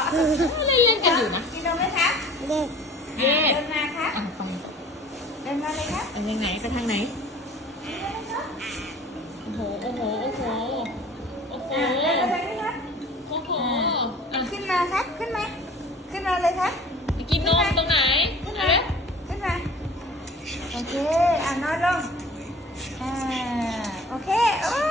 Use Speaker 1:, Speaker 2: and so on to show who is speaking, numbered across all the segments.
Speaker 1: เล่นกันอยู่นะ
Speaker 2: กินนมไหมครับ
Speaker 3: เด็ก
Speaker 1: เย่
Speaker 2: เดินมาครับ
Speaker 1: ไป
Speaker 2: เดินมาเลยครับ
Speaker 1: ไปทางไหนไปทางไหนโอ้โหโอ้โหโอ้โหโอ้โห
Speaker 2: เดินมาเลยครับ
Speaker 1: โอ้โหอ่ะ
Speaker 2: ขึ้นมาครับขึ้นมาขึ้นมาเลยครับ
Speaker 1: ไปกินนมตรงไหน
Speaker 2: ขึ้น
Speaker 1: เอา
Speaker 2: มา
Speaker 1: เลย
Speaker 2: ขึ้นมาโอเคนอนลงโอเคโอ้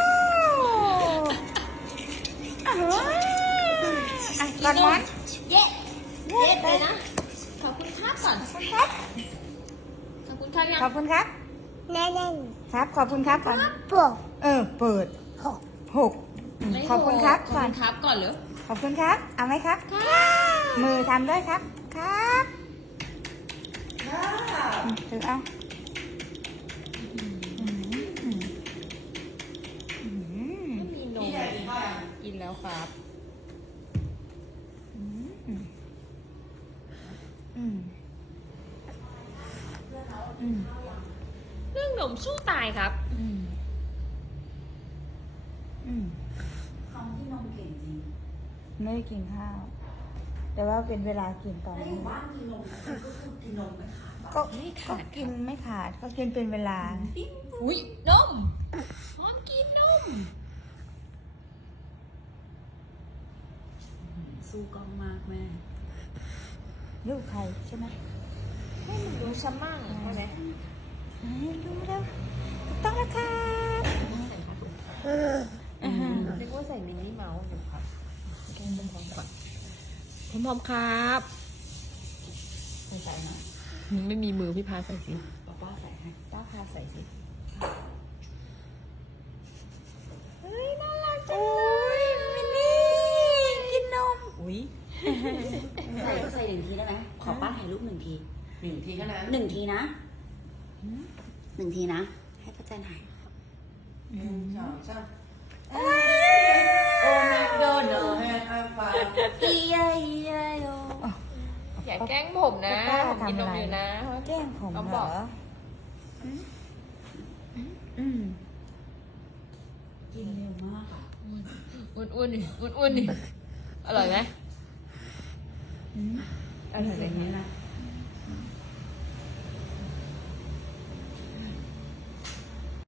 Speaker 2: ก่อนมอนเย้
Speaker 1: เย็ดเลยนะขอบคุณครับก่อน
Speaker 2: ขอบคุณครับ
Speaker 1: ขอบคุณครับยัง
Speaker 2: ขอบคุณครับ
Speaker 3: แน่น
Speaker 2: ครับขอบคุณครับก่อน
Speaker 3: ๆปวก
Speaker 2: เปิด
Speaker 3: หก
Speaker 2: 6ขอบคุณครับ
Speaker 1: ขอบ
Speaker 2: ก่อน
Speaker 1: คุณครับก่อนเหรอ
Speaker 2: ขอบคุณครับ เอาไหมครับ มือทำด้วยครับ ครับถือเอา
Speaker 1: ไม่มีนมกินแล้วครับ เรื่องนมสู้ตายครับ
Speaker 4: คำที่นมเก่งจริง
Speaker 2: ไม่ได้กินข้าว แต่ว่าเป็นเวลากินตอน
Speaker 4: แล้วอ
Speaker 2: นี้
Speaker 4: ยู่บ้านกินนมก็คือกินนมไม่ขาด
Speaker 2: ก็กินไม่ขาด ก็กินเป็นเวลา
Speaker 1: อุ้ยนมนอนกินนม
Speaker 4: สู้กล้องมากแม่
Speaker 2: ลูกใครใช่ไหม
Speaker 1: ให้มันรู้ชั้นมั่งใช่ไหม
Speaker 2: รู้แล้วถูกต้องแล้วครับ
Speaker 1: ใส่ขาถุง
Speaker 3: อืม
Speaker 1: นึกว่าใส่มินนี่เมาส์อยู่ครับแกงพร้อมๆก่อนพร้อมๆครับ
Speaker 4: ใส่หน่อย
Speaker 1: ไม่มีมือพี่พาใส่สิ
Speaker 4: ป้าใส่ให้
Speaker 1: ป้าพาใส่สิ
Speaker 2: เฮ้ยน่ารักจังเลยมินนี่กินนม
Speaker 1: อุ้ย
Speaker 4: ใส่หนึ่งทีได้ไหมขอป้าถ่ายรูปหนึ่งที
Speaker 5: 1 ทีเท่านั้น
Speaker 4: หนึ่งทีนะหนึ่งทีนะ ให้ป้าแจนถ่าย
Speaker 5: 1 2 3
Speaker 2: โอ้
Speaker 5: โอ้แมคโดนัลด์แฮปปี้ฟาร์
Speaker 4: อีเยอีเยโย
Speaker 1: อย่าแกล้งผมนะ
Speaker 2: ป้า
Speaker 1: ผมกินน
Speaker 2: ทำ
Speaker 1: ม
Speaker 2: อะไร
Speaker 1: อยู่นะ
Speaker 2: แกล้งผม
Speaker 1: เอา
Speaker 2: เห
Speaker 1: บ
Speaker 2: ร
Speaker 1: อ
Speaker 2: อก อืม
Speaker 4: กินเร็วมากอ่ะ
Speaker 1: อ้วนๆดิอ้วนๆดิอร่อยไหม
Speaker 2: อืม
Speaker 4: เอาเสร็จนี้นะ